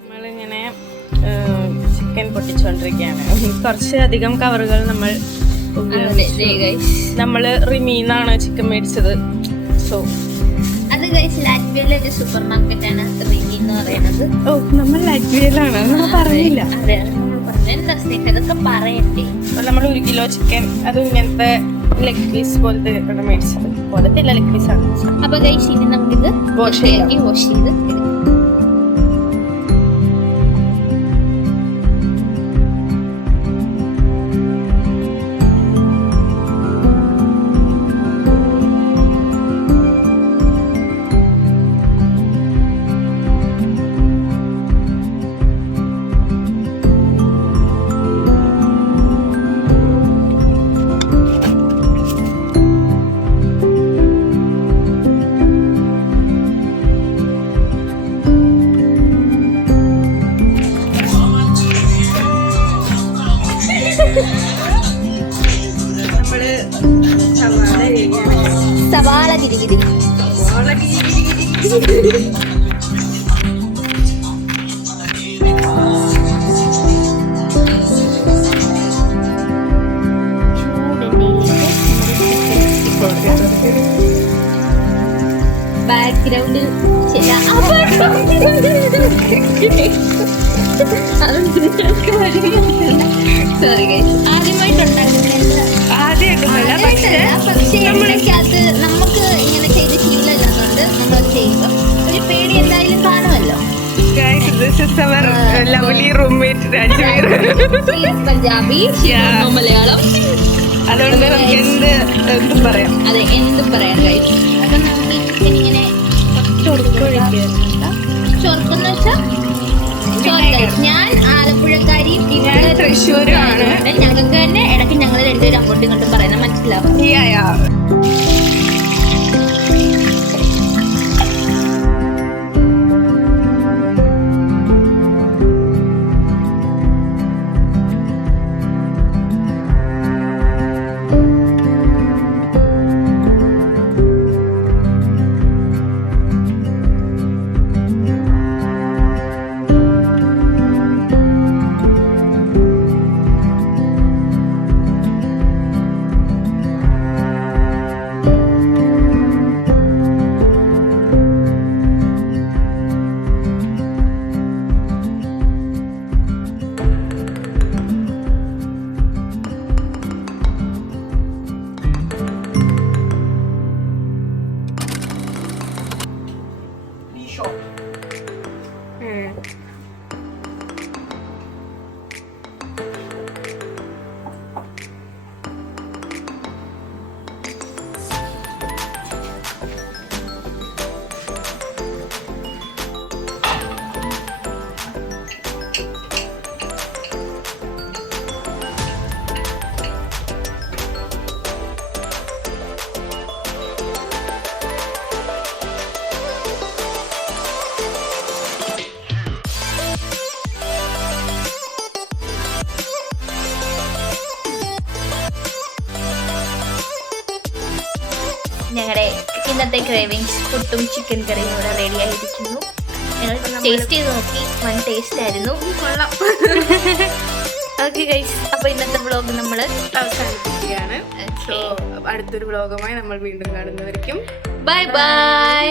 നമ്മളിങ്ങനെ ചിക്കൻ പൊട്ടിച്ചുകൊണ്ടിരിക്കുകയാണ്. കുറച്ച് അധികം കവറുകൾ നമ്മൾ റിമീന്നാണ് ചിക്കൻ മേടിച്ചത്. സോ അത് ലാറ്റ്വിയയിലെ ഒരു സൂപ്പർ മാർക്കറ്റ് ആണ് റിമി എന്ന് പറയുന്നത്. ഓ, നമ്മൾ ലാറ്റ്വിയയിലാണ് പറഞ്ഞില്ല. അതൊക്കെ പറയട്ടെ. നമ്മൾ 1 കിലോ ചിക്കൻ അത് ഇങ്ങനത്തെ ലെഗ് പീസ് പോലത്തെ മേടിച്ചത്. പോലത്തെ ലെഗ് പീസ് ആണ്. അപ്പൊ ഗൈസ് ഇനി നമുക്കിത് വാഷ് ചെയ്ത് സവാള ഗിരിഗിരി ബാക്ക്ഗ്രൗണ്ടിൽ നമുക്ക് ഇങ്ങനെ ചെയ്ത് ശീലമില്ലാത്തതുകൊണ്ട് നമ്മൾ ചെയ്യുക. ഒരു പേടി എന്തായാലും കാണുമല്ലോ. പഞ്ചാബി, മലയാളം, അതുകൊണ്ട് എന്തും പറയാം. അതെ, എന്തും പറയാം ഗൈസ്. അപ്പൊ നമുക്ക് ഈ ചിക്കൻ ഇങ്ങനെ ചൊറുക്കെന്ന് വെച്ചാൽ ഞാൻ ആലപ്പുഴക്കാരിയും ഇവിടെ തൃശ്ശൂരാണ്. ഞങ്ങൾക്ക് തന്നെ ഇടയ്ക്ക് ഞങ്ങൾ രണ്ടുപേരും അങ്ങോട്ടും ഇങ്ങോട്ടും പറയുന്നത് മനസ്സിലാവും. ഞങ്ങളുടെ ഇന്നത്തെ ക്രേവിങ്സ് പുട്ടും ചിക്കൻ കറിയും ഇവിടെ റെഡി ആയിരിക്കുന്നു. ഞങ്ങൾ ടേസ്റ്റ് ചെയ്ത് നോക്കി. വൺ ടേസ്റ്റ് ആയിരുന്നു. കൊള്ളാം. ഓക്കെ ഗൈസ്, അപ്പൊ ഇന്നത്തെ വ്ളോഗ് നമ്മൾ അവസാനിപ്പിക്കുകയാണ്. അടുത്തൊരു വ്ളോഗുമായി നമ്മൾ വീണ്ടും കാണുന്നതായിരിക്കും. Bye bye.